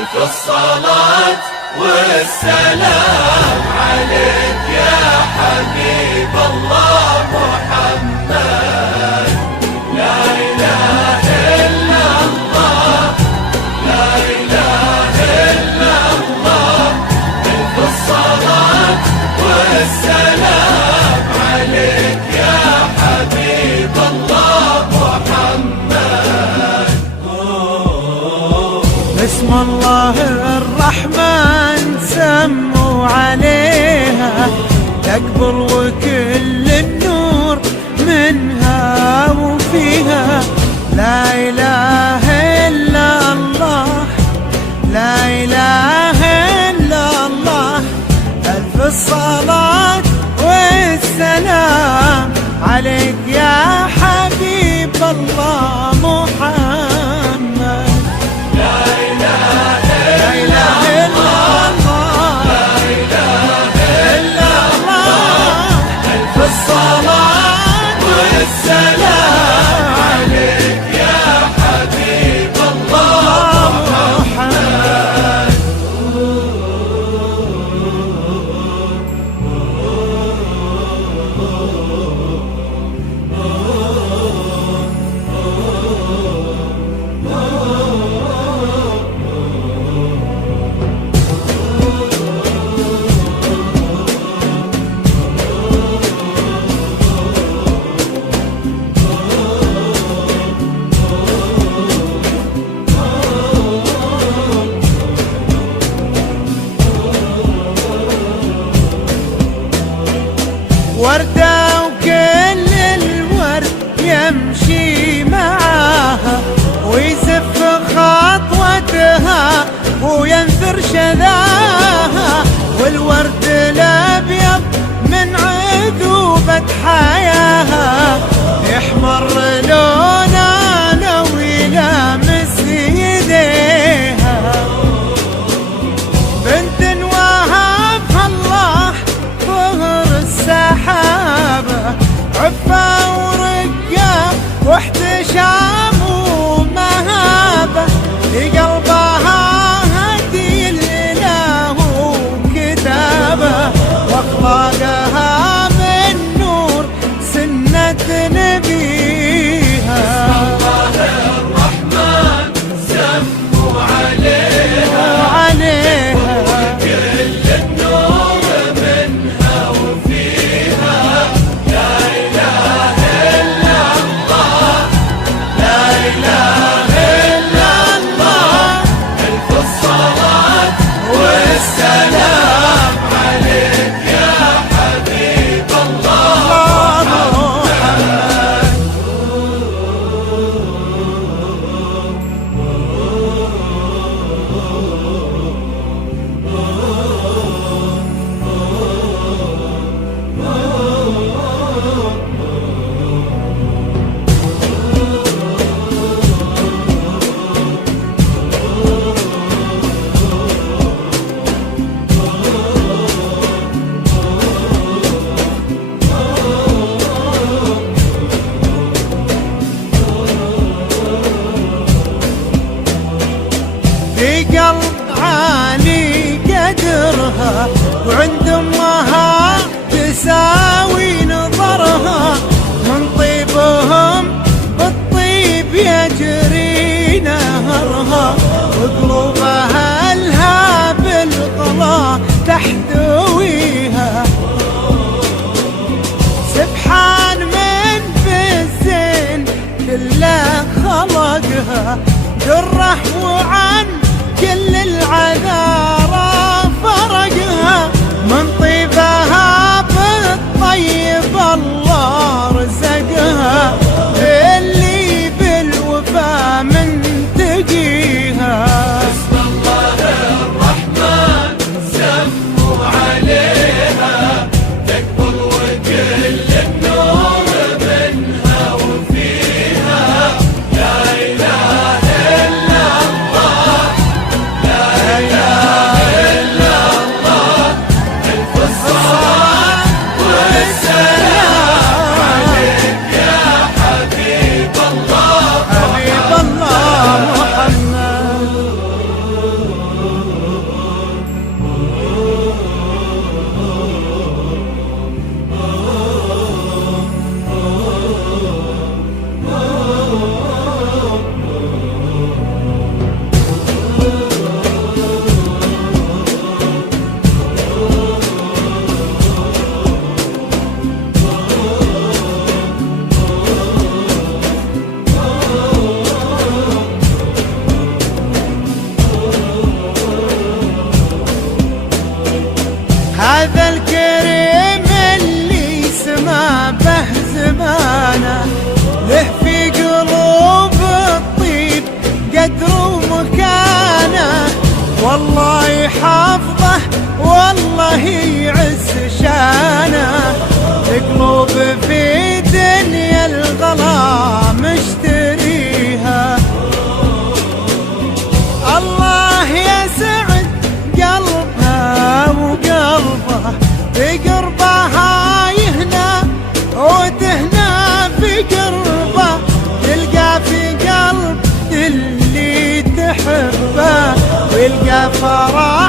ألف الصلاة والسلام عليك يا حبيب الله محمد. لا إله إلا الله، لا إله إلا الله. ألف الصلاة والسلام عليك يا حبيب الله محمد. بسم الله الرحمن سموا عليها تكبر وكل النور منها وفيها. لا إله إلا الله، لا إله إلا الله. ألف الصلاة والسلام عليك يا حبيب الله محمد. لا إله إلا الله، لا إله إلا الله. ألف الصلاة والسلام عليك يا حبيب الله محمد. وردة وكل الورد يمشي معاها ويزف خطوتها وينثر شذاها. والورد الأبيض من عذوبة حياها يحمر لونه لو يلامس يديها. بنت وهبها الله ظهر السحابة، عفة ورقة واحتشام ومهابة. لقلبها هدي الإله وكتابة، واخلاقها من نور سنة نبيها. الله الرحمن سموا عليها كل النور منها وفيها. لا إله إلا الله، لا إله إلا الله. ألف الصلاة والسلام عليك يا حبيب الله محمد. في قلب عالي قدرها وعند امها تساوي نظرها. من طيبهم بالطيب يجري نهرها، وقلوبها لها بالغلا تحتويها. سبحان من في الزين كله خلقها دره وعن كل العذارى فرقها. من طيبها بالطيب الله رزقها، اللي بالوفا منتقيها. بسم الله الرحمن سموا عليها تكبر وكل النور منها وفيها. لا إله إلا الله، والله يحفظه والله يعز شانه، قلوب في دنيا الغلا مشتريها. الله يسعد قلبها وقلبه بقربها يهنى، وتهنى في قربه تلقى في قلب اللي تحبه، ويلقى فرح